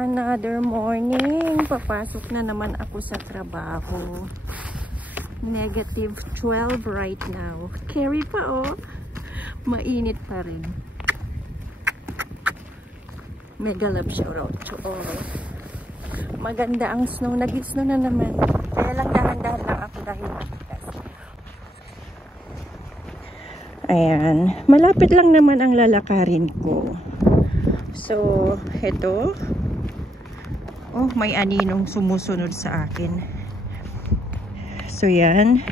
Another morning. Papasok na naman ako sa trabaho. Negative 12 right now. Scary pa oh. Mainit pa rin. Mega love shoutout to all. Maganda ang snow. Nag-snow na naman. Kaya lang dahan-dahan lang ako dahil matigas. Ayan. Malapit lang naman ang lalakarin ko. So, heto. Oh, may aninong sumusunod sa akin. So, yan.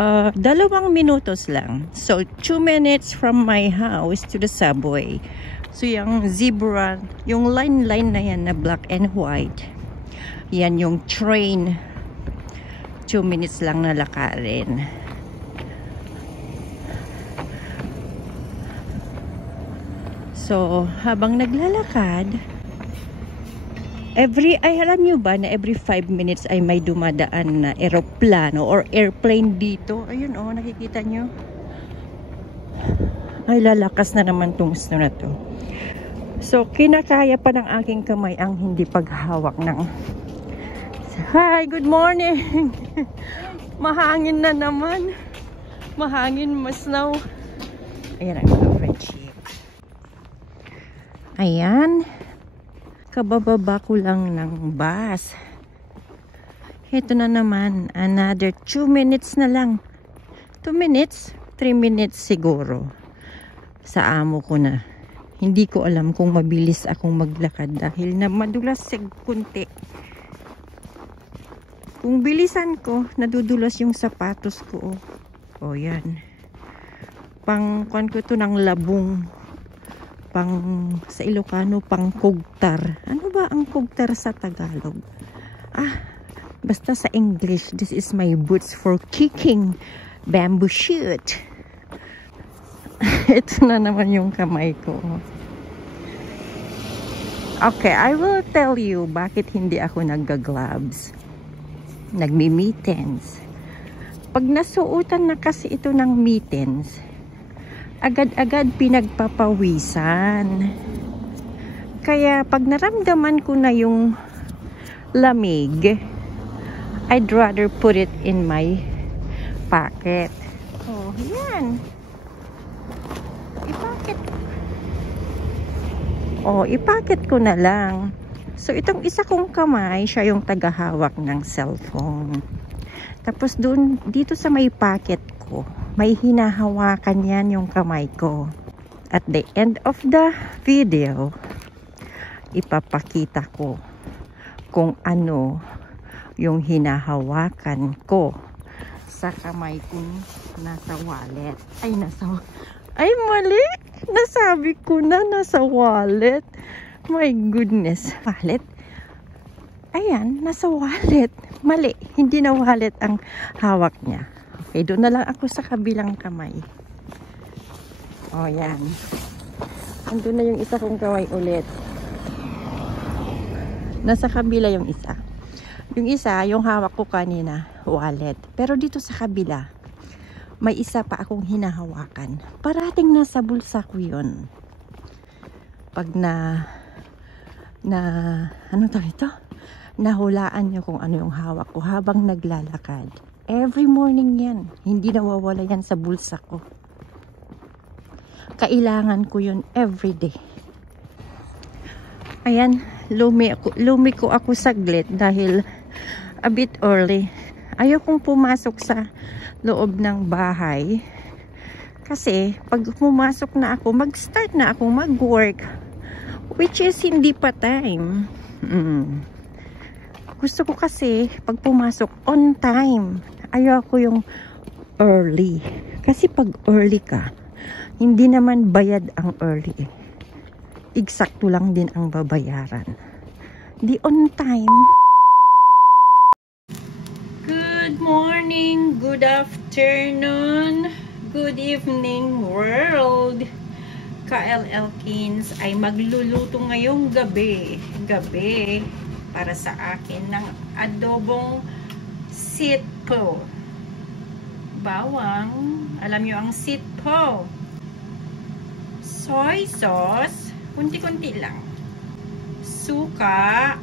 2 minutos lang. So, 2 minutes from my house to the subway. So, yung zebra, yung line na yan na black and white. Yan yung train. 2 minutes lang na lakarin. So, habang naglalakad, alam nyo ba na every 5 minutes ay may dumadaan na eroplano or airplane dito? Ayun oh, nakikita nyo? Ay, lalakas na naman tong snow na to. So, kinakaya pa ng aking kamay ang hindi paghawak ng... Hi, good morning! Mahangin na naman. Mahangin, masnow. Ayan ang mga friendship. Ayan. Kabababa ko lang ng bus. Ito na naman. Another 2 minutes na lang. 2 minutes? 3 minutes siguro. Sa amo ko na. Hindi ko alam kung mabilis akong maglakad dahil na madulas kunti. Kung bilisan ko, nadudulas yung sapatos ko. O yan. Pang-kuan ko ito ng labong. Sa Ilocano, pang kugtar. Ano ba ang kugtar sa Tagalog? Basta sa English, this is my boots for kicking bamboo shoot. Ito na naman yung kamay ko. Okay, I will tell you bakit hindi ako nagga-gloves. Nagmi-mittens. Pag nasuotan na kasi ito ng mittens, agad-agad pinagpapawisan. Kaya pag naramdaman ko na yung lamig, I'd rather put it in my pocket. Oh, yan. Ipacket ko na lang. So, itong isa kong kamay, siya yung tagahawak ng cellphone. Tapos dito sa may pocket ko, may hinahawakan yan yung kamay ko. At the end of the video, ipapakita ko kung ano yung hinahawakan ko sa kamay kong nasa wallet. Ay, mali! Nasabi ko na nasa wallet. My goodness. Wallet? Ayan, nasa wallet. Mali. Hindi na wallet ang hawak niya. Okay, doon na lang ako sa kabilang kamay. O, yan. Andun na yung isa kong kamay ulit. Nasa kabila yung isa. Yung isa, yung hawak ko kanina, wallet. Pero dito sa kabila, may isa pa akong hinahawakan. Parating nasa bulsa ko yun. Pag ano to ito? Nahulaan nyo kung ano yung hawak ko habang naglalakad. Every morning yan. Hindi nawawala yan sa bulsa ko. Kailangan ko yun every day. Ayan, lumiko ako saglit dahil a bit early. Ayaw kong pumasok sa loob ng bahay. Kasi pag pumasok na ako, mag-start na ako mag-work. Which is hindi pa time. Gusto ko kasi pag pumasok on time. Ayaw ko yung early. Kasi pag early ka, hindi naman bayad ang early. Eksakto lang din ang babayaran. Di on time. Good morning, good afternoon, good evening world. Kyle Elkins ay magluluto ngayong gabi para sa akin ng adobong sitpo. Bawang, alam nyo ang sitpo. Soy sauce, kunti-kunti lang. suka.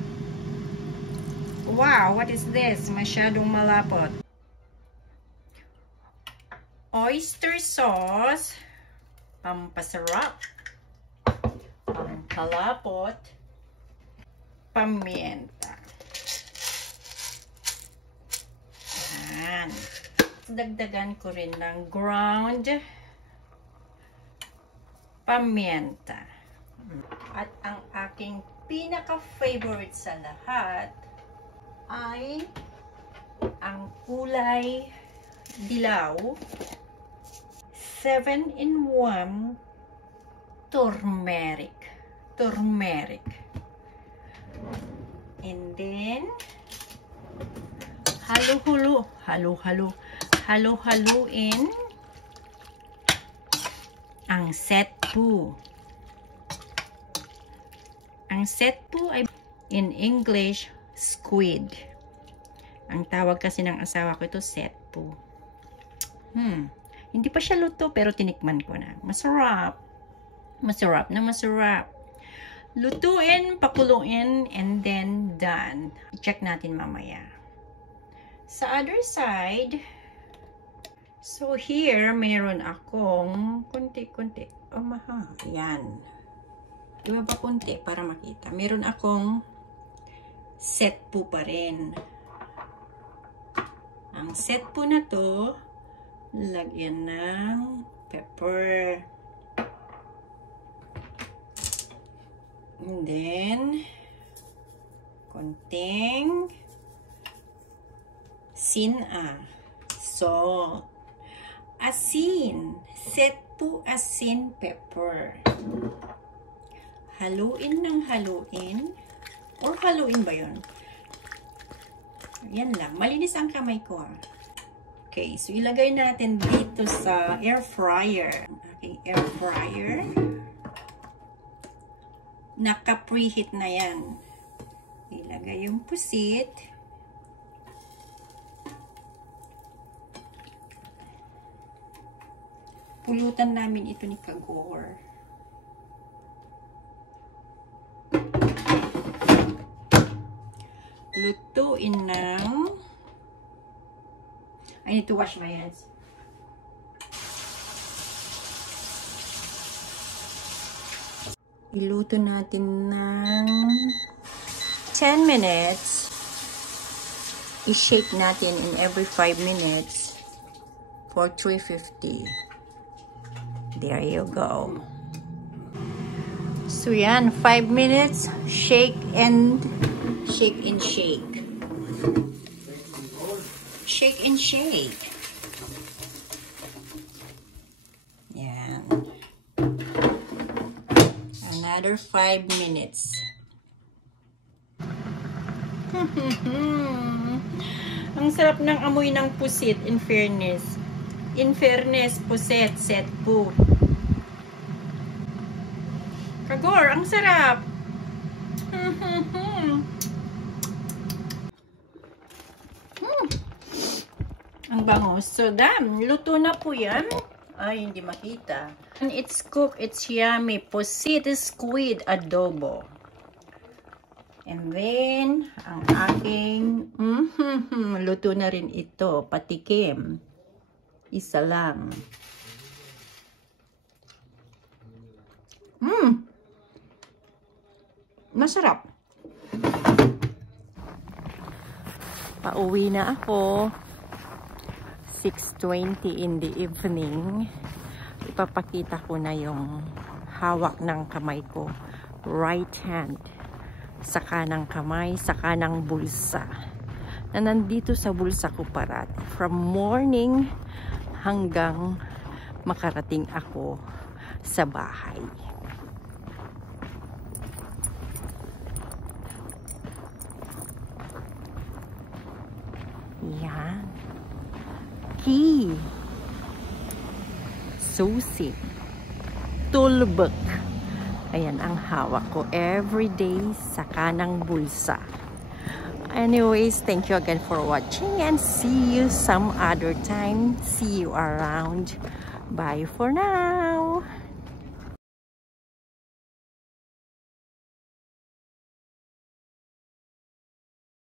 Wow, what is this? Masyadong malapot. Oyster sauce. Pampasarap. Pampalapot. Pamienta. Ayan. Dagdagan ko rin ng ground pamienta. At ang aking pinaka-favorite sa lahat ay ang kulay dilaw 7-in-1 turmeric. And then halo-haluin ang setpu. Ang setpu ay in English squid. Ang tawag kasi ng asawa ko ito setpu. Hindi pa siya luto pero tinikman ko na. Masarap. Masarap na masarap. Lutuin, pakuluin, and then done. I-check natin mamaya. Sa other side, so here, meron akong kunti-kunti. Yan. Diba ba kunti para makita? Meron akong setpu pa rin. Ang setpu na to, lagyan ng pepper. And then, konting salt. Asin. Setpu asin pepper. Haluin ng haluin. Or haluin ba yun? Yan lang. Malinis ang kamay ko. Okay, so ilagay natin dito sa air fryer. Okay, air fryer. Naka-preheat na yan. Ilagay yung pusit. Pulutan namin ito ni Kagor. Lutuin ng... I need to wash my hands. Iluto natin ng 10 minutes. I-shake natin in every 5 minutes for 350. There you go. So yan, 5 minutes, shake and shake. Shake and shake. Yan. Another 5 minutes. Ang sarap ng amoy ng pusit, in fairness. In fairness, puset, setpu. Kagor, ang sarap. Ang bango. So, done. Luto na po yan. Ay, hindi makita. And it's cooked. It's yummy. Pusit squid adobo. And then, ang aking luto na rin ito. Patikim. Isa lang. Masarap. Pauwi na ako. 6:20 in the evening. Ipapakita ko na yung hawak ng kamay ko. Right hand. Sa kanang kamay, sa kanang bulsa. Na nandito sa bulsa ko parati. From morning hanggang makarating ako sa bahay. Yan. Key. Susi. Tulbek. Ayan ang hawak ko everyday sa kanang bulsa. Anyways, thank you again for watching and see you some other time. See you around. Bye for now.